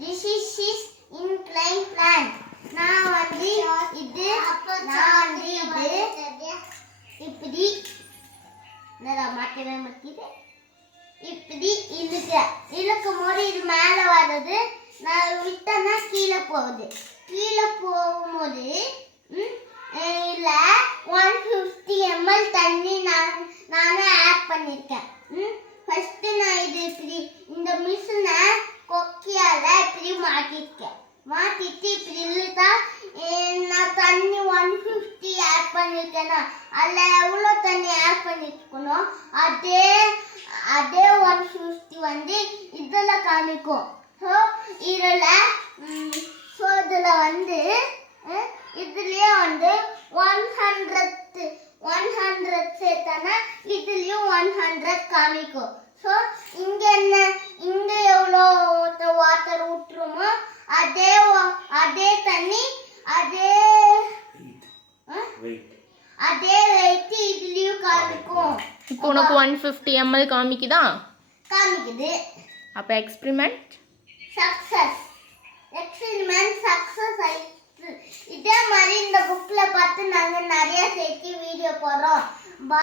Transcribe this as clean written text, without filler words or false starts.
This is his inclined plane. நான் வந்து இது இப்படி இப்படி இழுக்கும் போது இது மேலே வர்றது. நான் விட்டேன்னா கீழே போகுது. கீழே போகும்போது இதில் 150 ml தண்ணி நானே ஆட் பண்ணியிருக்கேன். ஃபஸ்ட்டு நான் இது இப்படி இந்த மிஷினை கொக்கியால் இப்படி மாட்டிருக்கேன். மாட்டிட்டு இப்படி இழுத்தா நான் தண்ணி 150 ஆட் பண்ணியிருக்கேன்னா அதில் எவ்வளோ தண்ணி ஆட் பண்ணிருக்கணும் அதே 150 வந்து இதில் காமிக்கும். ஸோ இதில் வந்து இதுலேயே வந்து 100 சேர்த்தானா இதுலேயும் 100 காமிக்கும். ஸோ இங்கே எவ்வளோ வாட்டர் ஊற்றுமோ அதே தண்ணி அதே வெயிட் இதுலேயும் காமிக்கும். இப்போ உனக்கு 150 ml காமிக்குதா? காமிக்குது. அப்போ எக்ஸ்பெரிமெண்ட் சக்சஸ் ஆயிடுச்சு. இதே மாதிரி இந்த புக்கில் பார்த்து நாங்கள் நிறைய சேர்த்து வீடியோ போடுறோம்.